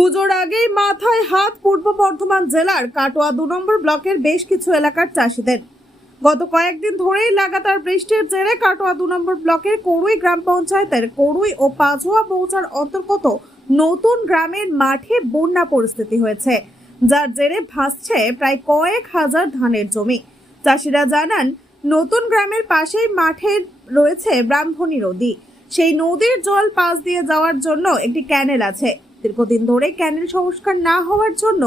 পুজোর আগেই মাথায় হাত পূর্ব বর্ধমান জেলার কাটোয়া 2 নম্বর ব্লকের বেশ কিছু এলাকার চাষিদের। গত কয়েকদিন ধরেই লাগাতার বৃষ্টির জেরে কাটোয়া 2 নম্বর ব্লকের করুই গ্রাম পঞ্চায়েতের করুই ও পাজোয়া মৌজার অন্তর্গত নতুন গ্রামের মাঠে বন্যা পরিস্থিতি হয়েছে, যার জেরে ভাসছে প্রায় কয়েক হাজার ধানের জমি। চাষিরা জানান, নতুন গ্রামের পাশেই মাঠে রয়েছে ব্রাহ্মণী নদী। সেই নদীর জল পাশ দিয়ে যাওয়ার জন্য একটি ক্যানেল আছে। দীর্ঘদিন ধরে ক্যানেল সংস্কার না হওয়ার জন্য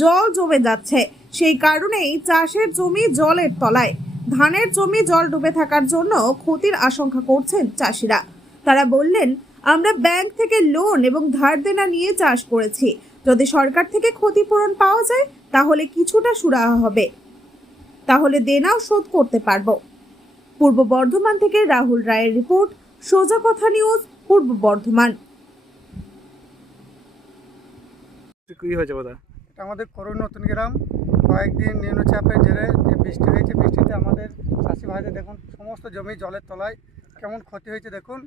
জল জমে যাচ্ছে। সেই কারণেই চাষের জমি জলের তলায়, ধানের জমি জল ডুবে থাকার জন্য ক্ষতির আশঙ্কা করছেন চাষিরা। তারা বললেন, আমরা ব্যাংক থেকে লোন এবং ধার দেনা নিয়ে চাষ করেছি। যদি সরকার থেকে ক্ষতিপূরণ পাওয়া যায় তাহলে কিছুটা সুরাহা হবে, তাহলে দেনাও শোধ করতে পারবো। পূর্ব বর্ধমান থেকে রাহুল রায়ের রিপোর্ট, সোজা কথা নিউজ, পূর্ব বর্ধমান। কি হয়েছে কথা? এটা আমাদের করুই নতুন গ্রাম। কয়েকদিন নিম্নচাপের জেরে যে বৃষ্টি হয়েছে, বৃষ্টিতে আমাদের চাষি ভাইদের দেখুন সমস্ত জমি জলের তলায়, কেমন ক্ষতি হয়েছে দেখুন।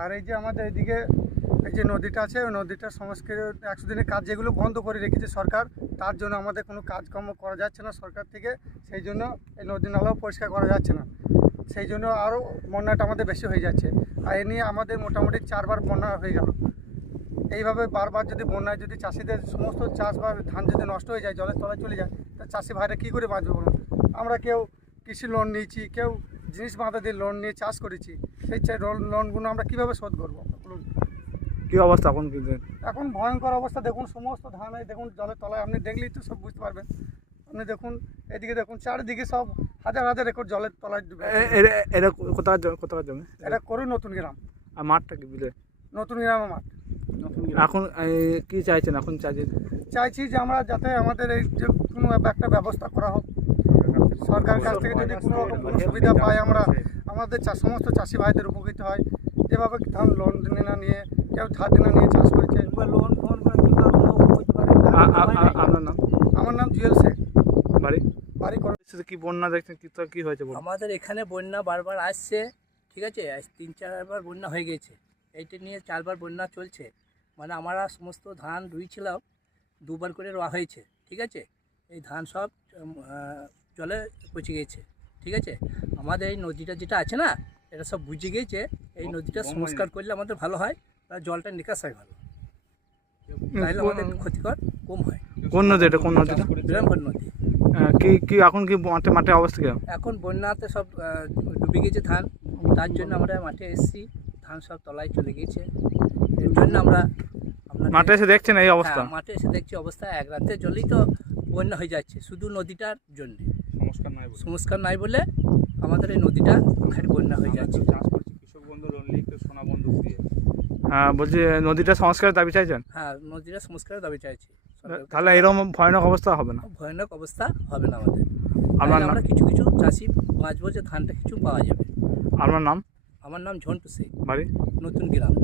আর এই যে আমাদের এদিকে এই যে নদীটা আছে, ওই নদীটার সংস্কার 100 দিনের কাজ যেগুলো বন্ধ করে রেখেছে সরকার, তার জন্য আমাদের কোনো কাজকর্ম করা যাচ্ছে না সরকার থেকে। সেই জন্য এই নদী নালাও পরিষ্কার করা যাচ্ছে না, সেই জন্য আরও বন্যাটা আমাদের বেশি হয়ে যাচ্ছে। আর এ নিয়ে আমাদের মোটামুটি 4 বার বন্যা হয়ে গেল। এইভাবে বারবার যদি বন্যায় যদি চাষিদের সমস্ত চাষ বা ধান যদি নষ্ট হয়ে যায়, জলের তলায় চলে যায়, তা চাষি ভাইরা কী করে বাঁচবে বলুন? আমরা কেউ কৃষি লোন নিয়েছি, কেউ জিনিস বাঁধা দিয়ে লোন নিয়ে চাষ করেছি, সেই লোনগুলো আমরা কীভাবে শোধ করবো বলুন? কি অবস্থা এখন? কিন্তু এখন ভয়ঙ্কর অবস্থা দেখুন, সমস্ত ধান এই দেখুন জলের তলায়। আপনি দেখলেই তো সব বুঝতে পারবেন। আপনি দেখুন এদিকে, দেখুন চারিদিকে সব হাজার হাজার একর জলের তলায় ডুবে আছে। এটা কোথাকার জমি? এটা করুই নতুন গ্রাম। আর মাঠটা কি বুঝলে? নতুন গ্রামের মাঠ। এখন কি চাইছেন? এখন চাইছি যে আমরা যাতে আমাদের এই যে কোনো একটা ব্যবস্থা করা হোক, সরকারের কাছ থেকে যদি কোনো রকম কোনো সুবিধা পাই, আমরা আমাদের সমস্ত চাষি ভাইদের উপকৃত হয়। যেভাবে ধান লোন না নিয়ে, কেউ ধার দেনা নিয়ে চাষ করেছে। আপনার নাম? আমার নাম জুয়েল শেখ। বাড়ি করে কি বন্যা দেখছেন? কি হয়েছে? আমাদের এখানে বন্যা বারবার আসছে, ঠিক আছে। আজ 3-4 বার বন্যা হয়ে গেছে। এইটা নিয়ে 4 বার বন্যা চলছে। মানে আমরা সমস্ত ধান রুইছিলাম, 2 বার করে রোয়া হয়েছে, ঠিক আছে। এই ধান সব জলে পচে গেছে, ঠিক আছে। আমাদের এই নদীটা যেটা আছে না, এটা সব বুঝে গেছে। এই নদীটা সংস্কার করলে আমাদের ভালো হয়, আর জলটা নিকাশ হয় ভালো, তাহলে আমাদের ক্ষতিকর কম হয়। কোন নদী এটা? কোন নদীটা? ব্রাহ্মণ নদী। কি এখন কি মাঠে অবস্থা কি? এখন বন্যাতে সব ডুবে গেছে ধান, তার জন্য আমরা মাঠে এসেছি। ধান সব তলায় চলে গেছে, এর জন্য আমরা মাঠে এসে দেখছেন এই অবস্থা? মাঠে এসে দেখছি অবস্থা। এক রাতের জলেই তো বন্যা হয়ে যাচ্ছে, শুধু নদীটার জন্য। সংস্কার নাই বলে আমাদের এই নদীটা খালি বন্যা হয়ে যাচ্ছে। হ্যাঁ, বলছি নদীটা সংস্কারের দাবি চাইছেন? হ্যাঁ, নদীটা সংস্কারের দাবি চাইছি। তাহলে এরকম ভয়ানক অবস্থা হবে না? ভয়ানক অবস্থা হবে না আমাদের। আপনার আমরা কিছু কিছু চাষি বাঁচবো, যে ধানটা কিছু পাওয়া যাবে। আপনার নাম? আমার নাম ঝন্টু শেখ, বাড়ি? নতুন গ্রাম।